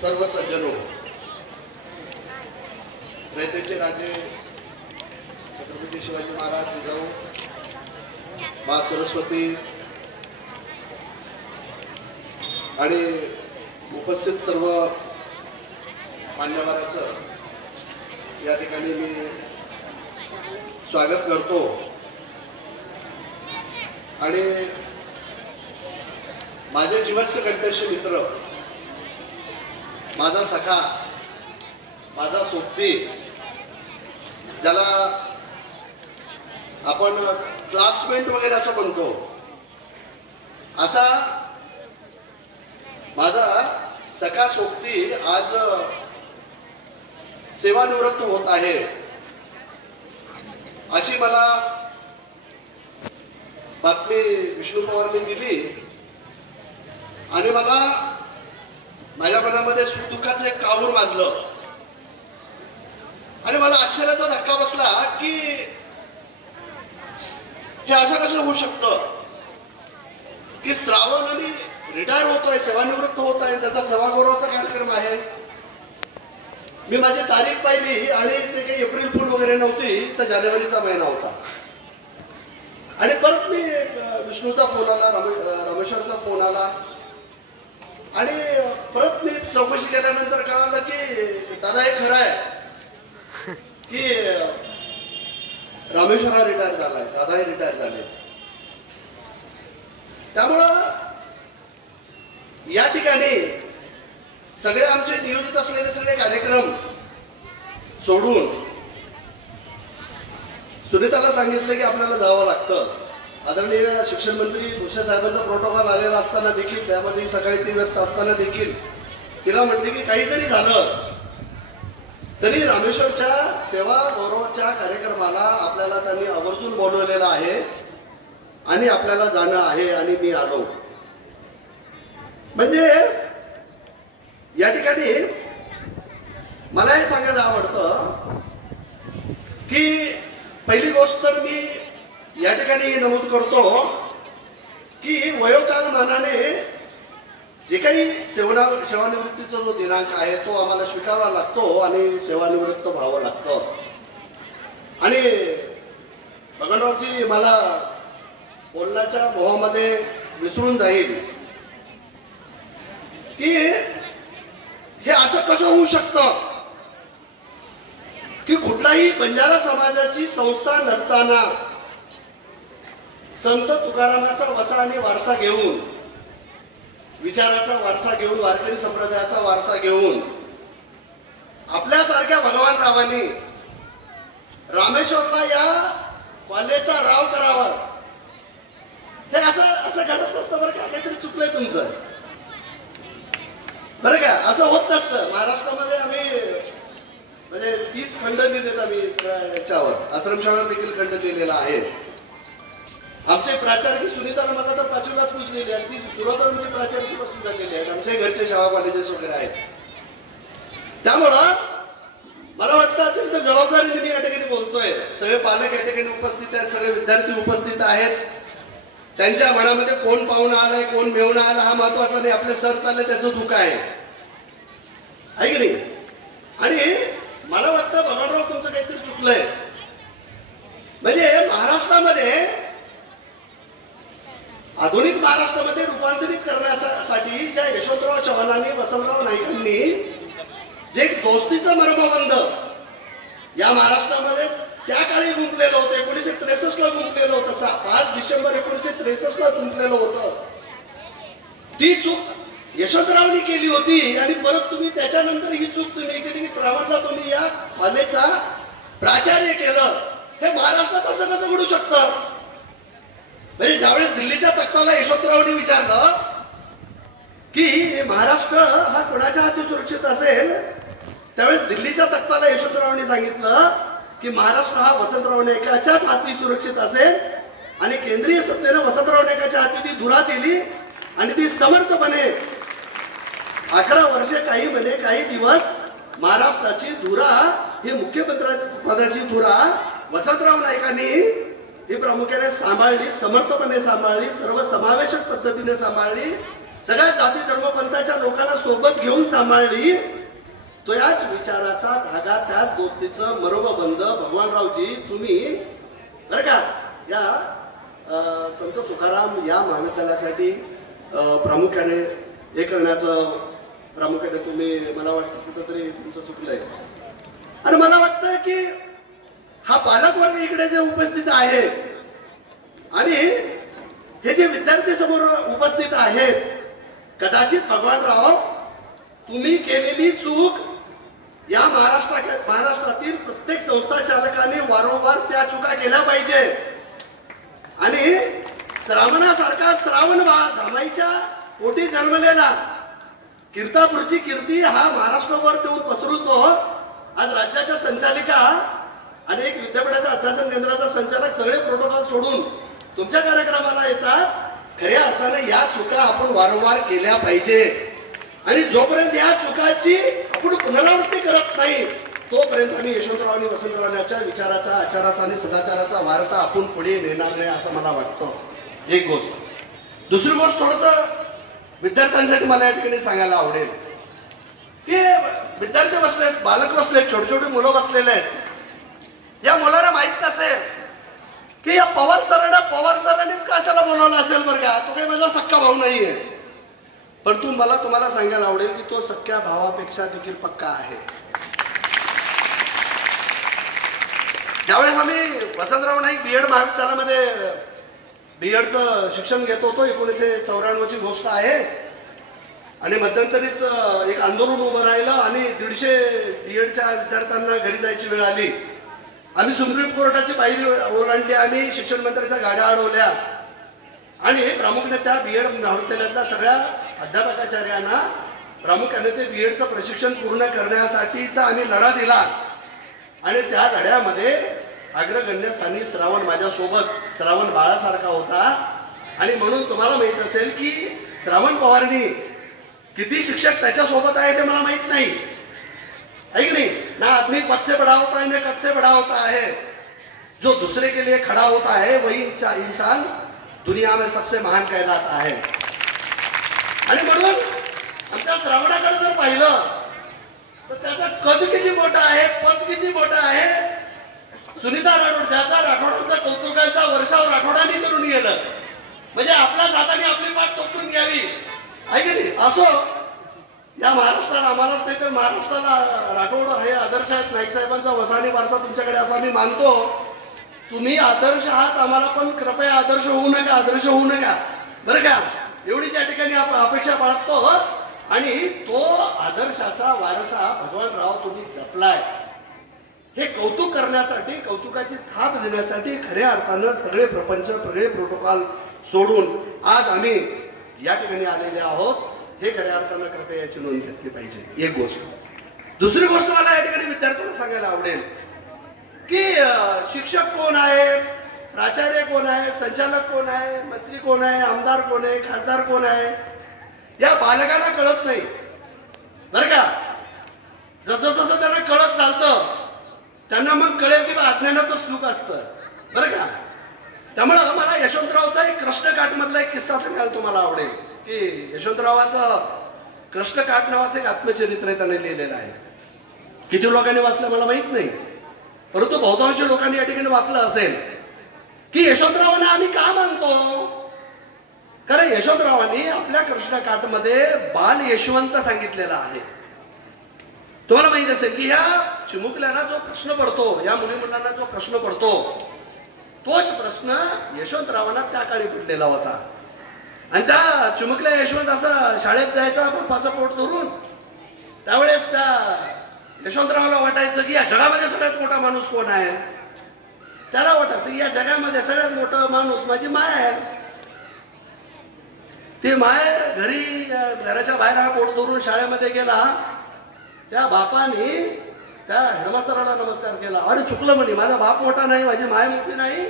सर्व सज्जनो, रयतेचे राजे छत्रपती शिवाजी महाराज, जिजाऊ, माँ सरस्वती आणि उपस्थित सर्व मान्यवरांचं या ठिकाणी मी स्वागत करतो। आणि माझे जीवस्य कंठस्थ मित्र, माझा सखा, माझा सोबती, ज्याला आपण क्लासमेट वगैरे असं म्हणतो, असा माझा सखा सोबती आज सेवानिवृत्त होत आहे, अशी मला बातमी विष्णू पवारने दिली। आणि मला माझ्या मनामध्ये सुखदुःखाचं एक कावूर बांधलं आणि मला आश्चर्याचा धक्का बसला की हे असं कसं होऊ शकतं की श्रावण आणि रिटायर होतोय, सेवानिवृत्त होत आहे, त्याचा सेवागौरवाचा कार्यक्रम आहे। मी माझी तारीख पाहिली आणि ते काही एप्रिल फूल वगैरे नव्हती, तर जानेवारीचा महिना होता। आणि परत मी विष्णूचा फोन आला, रामेश्वरचा फोन आला आणि परत मी चौकशी केल्यानंतर कळालं की दादा हे खरं आहे की रामेश्वर रिटायर झालाय, दादाही रिटायर झाले। त्यामुळं या ठिकाणी सगळे आमचे नियोजित असलेले सगळे कार्यक्रम सोडून सुनीताला सांगितलं की आपल्याला जावं लागतं। आदरणीय शिक्षण मंत्री भुसे साहेबांचा प्रोटोकॉल आलेला असताना देखील, त्यामध्ये सकाळी ती व्यस्त असताना देखील तिला म्हटले की काही जरी झालं तरी रामेश्वरच्या सेवा गौरवाच्या कार्यक्रमाला आपल्याला त्यांनी आवर्जून बोलवलेलं आहे आणि आपल्याला जाणं आहे। आणि मी आलो। म्हणजे या ठिकाणी मला हे सांगायला आवडतं की पहिली गोष्ट तर मी या ठिकाणी नमूद करतो की वयोकालमानाने जे काही सेवानिवृत्तीचा जो दिनांक आहे तो आम्हाला स्वीकारावा लागतो आणि सेवानिवृत्त व्हावं लागतं। आणि बगनरावजी मला बोलण्याच्या मोहामध्ये विसरून जाईल की हे असं कसं होऊ शकतं की कुठलाही बंजारा समाजाची संस्था नसताना संत तुकारामाचा वसा आणि वारसा घेऊन, विचाराचा वारसा घेऊन, वारकरी संप्रदायाचा वारसा घेऊन आपल्यासारख्या भगवान रावांनी रामेश्वरला या कॉलेजचा राव करावा, हे असं घडत नसतं बरं का। काहीतरी चुकलंय तुमचं बरं का, असं होत नसतं। महाराष्ट्रामध्ये आम्ही म्हणजे 30 खंड लिहिलेत आम्ही याच्यावर, आश्रमशाळेवर देखील खंड लिहिलेला आहे। आमचे प्राचार्य सुनीताला मला तर पाचवीलाच पुजलेली आहे, ती सुरुवात प्राचार्य पासून झालेली आहेत, आमच्या घरचे शाळा कॉलेजेस वगैरे आहेत। त्यामुळं मला वाटतं अत्यंत जबाबदारीने मी या ठिकाणी बोलतोय। सगळे पालक या ठिकाणी उपस्थित आहेत, सगळे विद्यार्थी उपस्थित आहेत। त्यांच्या मनामध्ये कोण पाहुणा आलाय, कोण मेहुणा आला हा महत्वाचा नाही, आपले सर चालले त्याचं दुःख आहे की नाही। आणि मला वाटतं भगवानराव तुमचं काहीतरी चुकलंय। म्हणजे महाराष्ट्रामध्ये, आधुनिक महाराष्ट्रामध्ये रूपांतरित करण्यासाठी ज्या यशवंतराव चव्हाणांनी, वसंतराव नाईकांनी जे दोस्तीचं मर्मबंध या महाराष्ट्रामध्ये त्या काळी गुंतलेलं होतं, 1963 ला गुंतलेलं होतं, 5 डिसेंबर 1963 ला गुंतलेलं होतं, ती चूक यशवंतरावनी केली होती। आणि परत तुम्ही त्याच्यानंतर ही चूक तुम्ही केली की श्रावणला तुम्ही या कॉलेजचा प्राचार्य केलं। हे महाराष्ट्रात असं कसं घडू शकतं? म्हणजे ज्यावेळेस दिल्लीच्या तख्ताला यशवंतरावनी विचारलं की महाराष्ट्र हा कोणाच्या हाती सुरक्षित असेल, त्यावेळेस दिल्लीच्या तख्ताला यशवंतरावनी सांगितलं की महाराष्ट्र हा वसंतराव नाईकाच्याच हाती सुरक्षित असेल। आणि केंद्रीय सत्तेने वसंतराव नाईकाच्या हाती ती धुरा दिली आणि ती समर्थपणे 11 वर्षे, काही महिने, काही दिवस महाराष्ट्राची धुरा, ही मुख्यमंत्री पदाची धुरा वसंतराव नाईकांनी ही प्रामुख्याने सांभाळली, समर्थपणे सांभाळली, सर्व समावेशक पद्धतीने सांभाळली, सगळ्या जाती धर्मपंथाच्या लोकांना सोबत घेऊन सांभाळली. तो याच विचाराचा धागा, त्याच गोष्टीचं मरोबबंध भगवानरावजी तुम्ही बरं का या संत तुकाराम या महाविद्यालयासाठी प्रामुख्याने हे करण्याचं प्रामुख्याने तुम्ही मला वाटतं कुठंतरी तुमचं चुकलंय. आणि मला वाटतं की हा पालकवर्ग इकडे जे उपस्थित आहे आणि हे जे विद्यार्थी समोर उपस्थित आहेत, कदाचित भगवानराव तुम्ही केलेली चूक या महाराष्ट्रातील प्रत्येक संस्था चालकाने वारंवार त्या चुका केल्या पाहिजे. आणि श्रावणासारखा श्रावण बाळ जामाईच्या पोटी जन्मलेला कीर्तापूरची कीर्ती हा महाराष्ट्रावर ठेवून पसरवतो. आज राज्याच्या संचालिका अनेक विद्यापीठाच्या अध्यासन केंद्राचा संचालक सगळे प्रोटोकॉल सोडून तुमच्या कार्यक्रमाला येतात. खऱ्या अर्थाने या चुका आपण वारंवार केल्या पाहिजे. आणि जोपर्यंत या चुकाची आपण पुनरावृत्ती करत नाही तोपर्यंत आम्ही यशवंतराव आणि वसंतरावांच्या विचाराचा, आचाराचा आणि सदाचाराचा वारसा आपण पुढे नेणार नाही असं मला वाटतं. एक गोष्ट. दुसरी गोष्ट थोडस विद्यार्थ्यांसाठी मला या ठिकाणी सांगायला आवडेल की विद्यार्थी बसलेत, बालक बसलेत, छोटी छोटी मुलं बसलेले आहेत. या मुलांना माहित नसेल की या पवार सरांनीच कशाला बोलवलं असेल बरं का. तो काही माझा सख्खा भाऊ नाहीये, परंतु मला तुम्हाला सांगायला आवडेल की तो सख्या भावापेक्षा देखील पक्का आहे. ज्यावेळेस आम्ही वसंतराव नाईक बीएड महाविद्यालयामध्ये बीएडचं शिक्षण घेत होतो, 1994ची गोष्ट आहे. आणि मध्यंतरीच एक आंदोलन उभं राहिलं आणि 150 बीएडच्या विद्यार्थ्यांना घरी जायची वेळ आली. आम्ही सुप्रीम कोर्टाची पायरी ओलांडली. आम्ही शिक्षण मंत्र्यांच्या गाड्या अडवल्या आणि प्रामुख्याने त्या बीएड महाविद्यालयातल्या सगळ्या अध्यापकाचार्यांना प्रामुख्याने ते बीएडचं प्रशिक्षण पूर्ण करण्यासाठीचा आम्ही लढा दिला. आणि त्या लढ्यामध्ये अग्रगण्य स्थानी श्रावण माझ्यासोबत, श्रावण बाळासारखा होता. आणि म्हणून तुम्हाला माहित असेल की श्रावण पवारनी किती शिक्षक त्याच्यासोबत आहे ते मला माहित नाही, है कि नहीं. ना आदमी पद से बड़ा होता है ना कद से बड़ा होता है. जो दूसरे के लिए खड़ा होता है वही इंसान दुनिया में सबसे महान कहलाता है. आणि म्हणून आमच्या श्रावणाकडे जर पाहिलं तर त्याचा कद किती मोठा आहे, पद किती मोठा आहे. सुनीता राठोड, ज्याचा राठोडांचा कौतुकाचा वर्षाव राठोडांनी करून गेलं, म्हणजे आपल्याच हाताने आपली पाठ टोकून घ्यावी, आहे की नाही. असो या महाराष्ट्राला, आम्हालाच नाही तर महाराष्ट्राला राठोड हे आदर्श आहेत. नाईक साहेबांचा वसाहती वारसा तुमच्याकडे असा आम्ही मानतो. तुम्ही आदर्श आहात, आम्हाला पण कृपया आदर्श होऊ नका बरं का. एवढीच या ठिकाणी अपेक्षा बाळगतो. आणि तो आदर्शाचा वारसा भगवानराव तुम्ही जपलाय. हे कौतुक करण्यासाठी, कौतुकाची थाप देण्यासाठी खऱ्या अर्थानं सगळे प्रपंच, सगळे प्रोटोकॉल सोडून आज आम्ही या ठिकाणी आलेले आहोत. हे खऱ्या अर्थानं कृपया याची नोंद घेतली पाहिजे. एक गोष्ट. दुसरी गोष्ट मला या ठिकाणी विद्यार्थ्यांना सांगायला आवडेल की शिक्षक कोण आहे, प्राचार्य कोण आहे, संचालक कोण आहे, मंत्री कोण आहे, आमदार कोण आहे, खासदार कोण आहे, या बालकांना कळत नाही बरं का. जसं जसं त्यांना कळत चालतं त्यांना मग कळेल की अज्ञानातच सुख असतं बरं का. त्यामुळं मला यशवंतरावचा एक कृष्णकाठ मधला एक किस्सा सांगायला तुम्हाला आवडेल की यशवंतरावाचं कृष्णकाठ नावाचं एक आत्मचरित्र आहे, त्याने लिहिलेलं आहे. किती लोकांनी वाचलं मला माहित नाही, परंतु बहुतांश लोकांनी या ठिकाणी वाचलं असेल की यशवंतरावांना आम्ही का मानतो. कारण यशवंतरावांनी आपल्या कृष्णकाठमध्ये बाल यशवंत सांगितलेला आहे. तुम्हाला माहित असेल की ह्या चिमुकल्यांना जो प्रश्न पडतो, या मुली मुलांना जो प्रश्न पडतो, तोच प्रश्न यशवंतरावांना त्या काळी पडलेला होता. आणि त्या चिमुकल्या यशवंत असा शाळेत जायचा बापाचं पोट धरून. त्यावेळेस त्या यशवंतरावाला वाटायचं की या जगामध्ये सगळ्यात मोठा माणूस कोण आहे. त्याला वाटायचं की या जगामध्ये सगळ्यात मोठा माणूस माझी माय आहे. ती माय घराच्या बाहेर हा पोट धरून शाळेमध्ये गेला. त्या बापाने त्या हेडमास्तराला नमस्कार केला. अरे चुकलं म्हणे, माझा बाप मोठा नाही, माझी माय मोठी नाही,